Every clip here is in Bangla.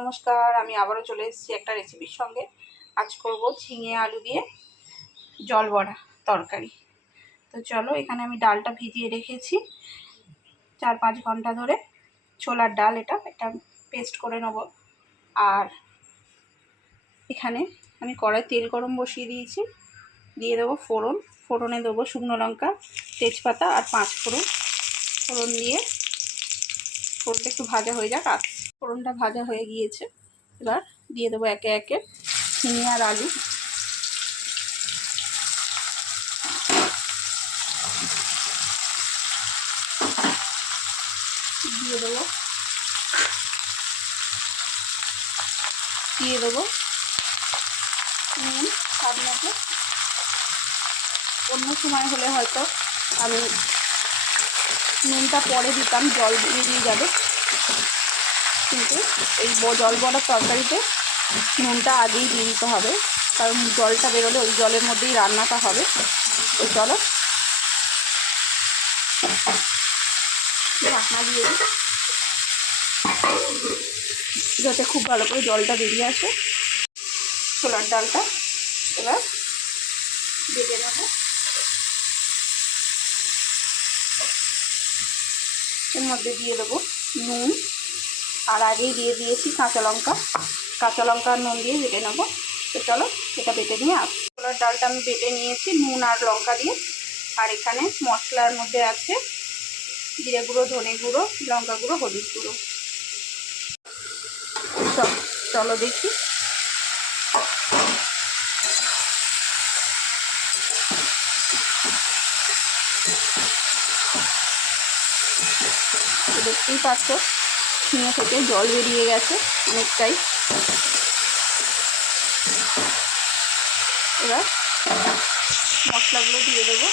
নমস্কার, আমি আবারও চলে এসেছি একটা রেসিপির সঙ্গে। আজ করব ঝিঙে আলু দিয়ে জল বড়া তরকারি। তো চলো, এখানে আমি ডালটা ভিজিয়ে রেখেছি। চার পাঁচ ঘণ্টা ধরে ছোলার ডাল এটা একটা পেস্ট করে নেব। আর এখানে আমি কড়াই তেল গরম বসিয়ে দিয়েছি। দিয়ে দেবো ফোড়ন। ফোড়নে দেবো শুকনো লঙ্কা, তেজপাতা আর পাঁচ ফোড়ন ফোড়ন দিয়ে ফোড়নটা একটু ভাজা হয়ে যাক, আর ফোড়নটা ভাজা হয়ে গিয়েছে। এবার দিয়ে দেবো একে একে ঝিঙে আর আলু। দিয়ে দেবো। দিয়ে দেবো নুন স্বাদ অন্য সময় হলে হয়তো আমি নুনটা পরে দিতাম, জল দিয়ে যাবে। কিন্তু এই জল বড়ার তরকারিতে নুনটা আগেই দিয়ে দিতে হবে। কারণ জলটা বেরোলে ওই জলের মধ্যেই রান্নাটা হবে। তো চলো। ঢাকনা দিয়ে দিই। যাতে খুব ভালো করে জলটা বেরিয়ে আসে। ছোলার ডালটা এবার ভেজে নেব। এর মধ্যে দিয়ে দেবো নুন। আর আগেই দিয়ে দিয়েছি কাঁচা লঙ্কা। কাঁচা লঙ্কা, নুন দিয়ে বেটে নেব। তো চলো, এটা বেটে নিয়ে আস ছোলার ডালটা আমি বেটে নিয়েছি, নুন আর লঙ্কা দিয়ে। আর এখানে মশলার মধ্যে আছে জিরে গুঁড়ো, ধনে গুঁড়ো, লঙ্কা গুঁড়ো, হলুদ গুঁড়ো। চলো দেখি। দেখতেই পাচ্ছ? ঝিঙে থেকে জল বেরিয়ে গেছে অনেকটাই। এবার মশলাগুলো দিয়ে দেবো।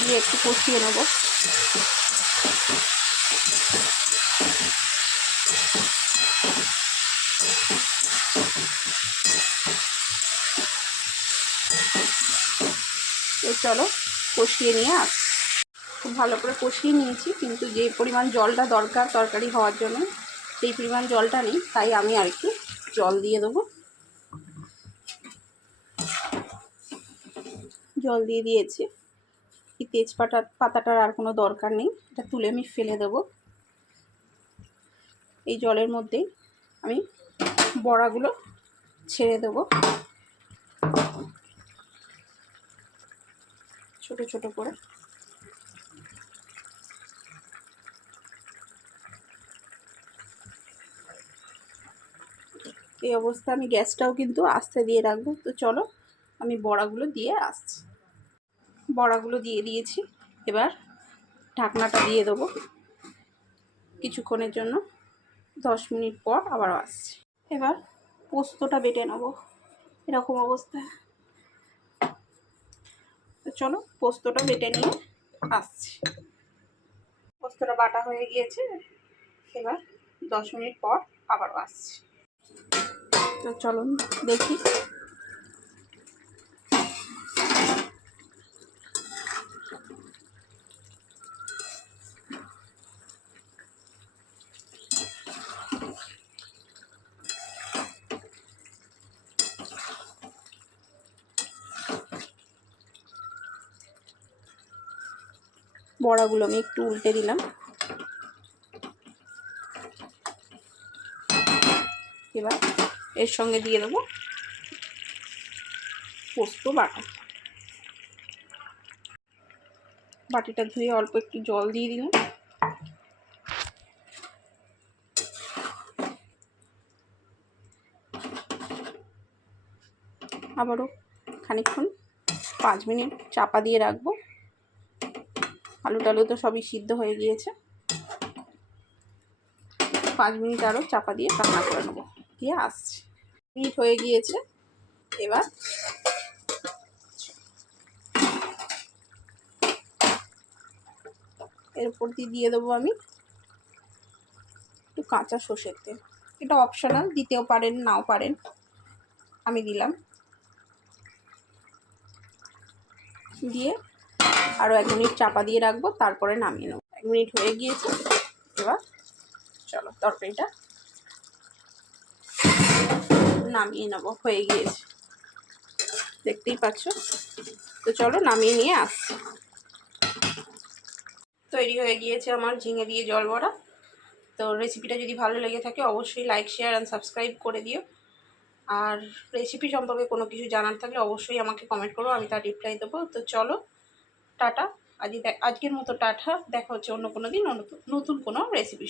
দিয়ে একটু কষিয়ে নেব। চলো কষিয়ে নিয়ে আস খুব ভালো করে কষিয়ে নিয়েছি, কিন্তু যে পরিমাণ জলটা দরকার তরকারি হওয়ার জন্য, সেই পরিমাণ জলটা নেই, তাই আমি আর একটু জল দিয়ে দেবো। জল দিয়ে দিয়েছি। এই তেজপাতা পাতাটার আর কোনো দরকার নেই, এটা তুলে আমি ফেলে দেব। এই জলের মধ্যেই আমি বড়াগুলো ছেড়ে দেবো। ছোট ছোট করে। এই অবস্থা, আমি গ্যাসটাও কিন্তু আস্তে দিয়ে রাখব। তো চলো, আমি বড়াগুলো দিয়ে আসছি। বড়াগুলো দিয়ে দিয়েছি। এবার ঢাকনাটা দিয়ে দেবো। কিছুক্ষণের জন্য, দশ মিনিট পর আবার আসছি। এবার পোস্তটা বেটে নেব। এরকম অবস্থা। তো চলো, পোস্তটা বেটে নিয়ে আসছি। পোস্তটা বাটা হয়ে গিয়েছে। এবার দশ মিনিট পর আবারও আসছি। তো চলুন দেখি। বড়াগুলো আমি একটু উল্টে দিলাম। এবার এর সঙ্গে দিয়ে দেবো পোস্ত বাটা। বাটিটা ধুয়ে অল্প একটু জল দিয়ে দিলাম। আবারও খানিকক্ষণ পাঁচ মিনিট চাপা দিয়ে রাখব। আলু টালু তো সবই সিদ্ধ হয়ে গিয়েছে। পাঁচ মিনিট আরও চাপা দিয়ে রান্না করে নেব। দিয়ে আসছি। মিনিট হয়ে গিয়েছে। এবার এর উপর দিয়ে দেবো আমি একটু কাঁচা সর্ষের এটা অপশনাল দিতেও পারেন, নাও পারেন। আমি দিলাম। দিয়ে আরও এক মিনিট চাপা দিয়ে রাখব, তারপরে নামিয়ে নেব। এক মিনিট হয়ে গিয়েছে। এবার চলো, তরকারিটা নামিয়ে নেব, হয়ে গিয়েছে। দেখতেই পাচ্ছ? তো চলো নামিয়ে নিয়ে আসছি তৈরি হয়ে গিয়েছে আমার ঝিঙে দিয়ে জল বড়া। তো রেসিপিটা যদি ভালো লেগে থাকে, অবশ্যই লাইক শেয়ার অ্যান্ড সাবস্ক্রাইব করে দিও। আর রেসিপি সম্পর্কে কোনো কিছু জানার থাকলে অবশ্যই আমাকে কমেন্ট করো, আমি তার রিপ্লাই দেবো। তো চলো, টাটা। আজ আজকের মতো টাটা। দেখা হচ্ছে অন্য কোনো দিন নতুন কোনো রেসিপির